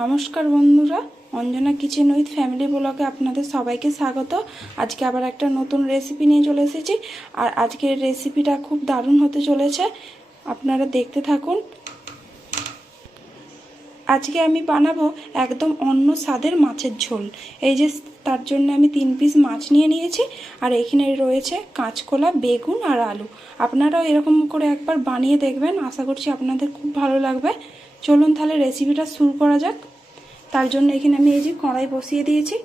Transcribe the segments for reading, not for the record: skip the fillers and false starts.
নমস্কার বন্ধুরা, Anjana kitchen with family ব্লগে আপনাদের সবাইকে স্বাগত। আজকে আবার একটা নতুন রেসিপি নিয়ে চলে এসেছি। আর আজকের রেসিপিটা খুব দারুণ হতে চলেছে, আপনারা দেখতে থাকুন। আজকে আমি বানাবো একদম অন্য স্বাদের মাছের ঝোল। এই যে তার জন্য আমি 3 পিস মাছ নিয়ে নিয়েছি, আর এখানে রয়েছে কাঁচকলা, বেগুন আর আলু। আপনারাও এরকম করে একবার বানিয়ে দেখবেন, আশা করছি আপনাদের খুব ভালো লাগবে। চলুন তাহলে রেসিপিটা শুরু করা যাক। তার জন্য এখানে আমি এই যে কড়াই বসিয়ে দিয়েছি,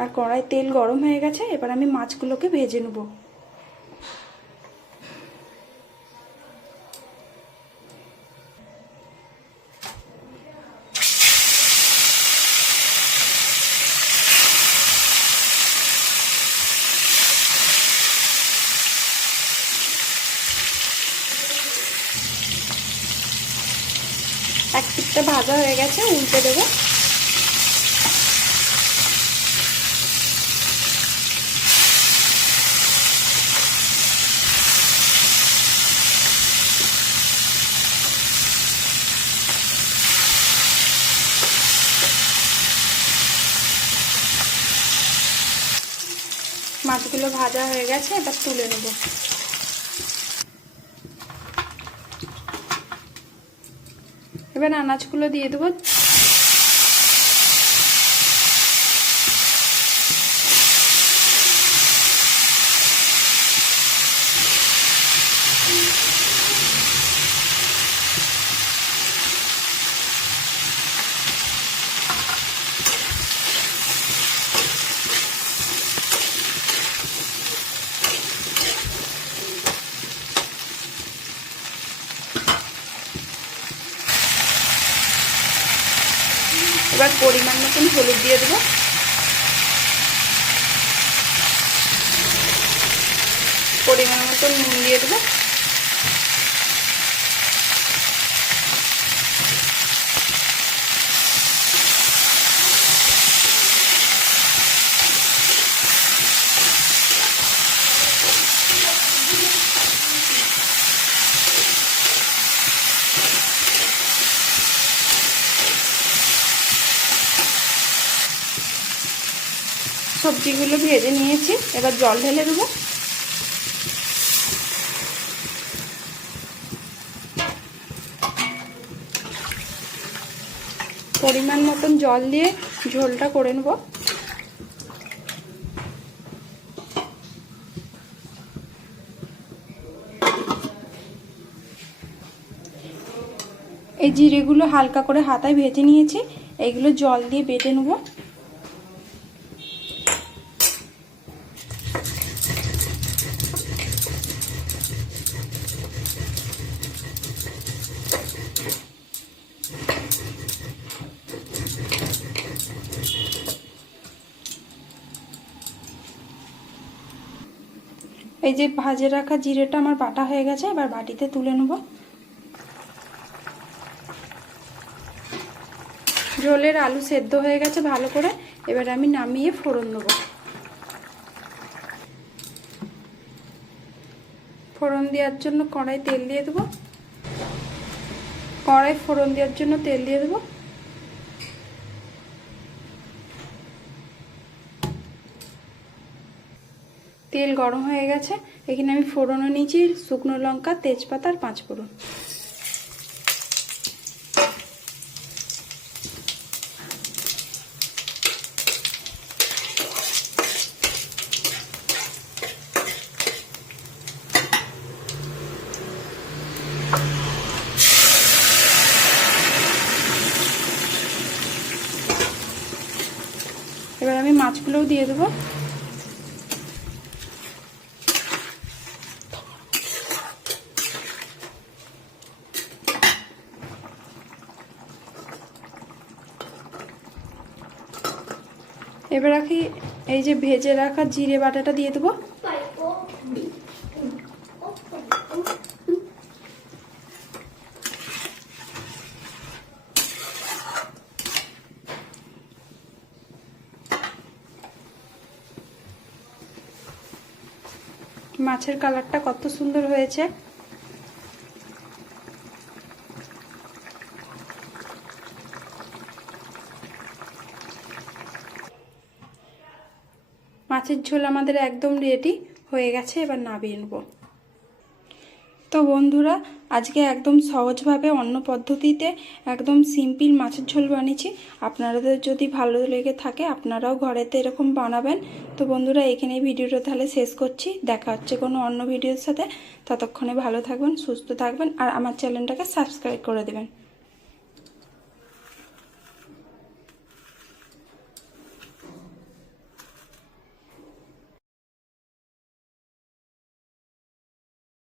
আর কড়াই তেল গরম হয়ে গেছে। এবার আমি মাছগুলোকে ভেজে নেব। এক পিঠটা ভাজা হয়ে গেছে, উল্টে দেবো। মাছগুলো ভাজা হয়ে গেছে, এবার তুলে নেব। এবার আনাজগুলো দিয়ে দেবো। এবার পরিমাণ মতন হলুদ দিয়ে দেবো। পরিমাণ মতন নুন দিয়ে দেবো। সবজিগুলো ভেজে নিয়েছি, এবার জল ঢেলে দেবো। পরিমাণ মতন জল দিয়ে ঝোলটা করে নেব। এই জিরেগুলো হালকা করে হাতায় ভেজে নিয়েছি, এইগুলো জল দিয়ে বেটে নেব। এই যে ভাজে রাখা জিরেটা আমার বাটা হয়ে গেছে, এবার বাটিতে তুলে নেব। ঝোলের আলু সেদ্ধ হয়ে গেছে ভালো করে, এবার আমি নামিয়ে ফোড়ন দেবো। ফোড়ন দেওয়ার জন্য কড়াই তেল দিয়ে দেবো। কড়াই ফোড়ন দেওয়ার জন্য তেল দিয়ে দেবো। তেল গরম হয়ে গেছে, এখানে আমি ফোড়নও নিয়েছি শুকনো লঙ্কা, তেজপাতা আর 5 ফোড়ন। এবার আমি মাছগুলোও দিয়ে দেবো। এবার রাখি এই যে ভেজে রাখা জিরে বাটাটা দিয়ে দেবো। মাছের কালারটা কত সুন্দর হয়েছে। মাছের ঝোল আমাদের একদম রেডি হয়ে গেছে, এবার নামিয়ে নেব। তো বন্ধুরা, আজকে একদম সহজভাবে অন্য পদ্ধতিতে একদম সিম্পল মাছের ঝোল বানিয়েছি। আপনাদের যদি ভালো লেগে থাকে আপনারাও ঘরেতে এরকম বানাবেন। তো বন্ধুরা, এখানেই ভিডিওটা তাহলে শেষ করছি। দেখা হচ্ছে কোনো অন্য ভিডিওর সাথে। ততক্ষণে ভালো থাকবেন, সুস্থ থাকবেন, আর আমার চ্যানেলটাকে সাবস্ক্রাইব করে দেবেন।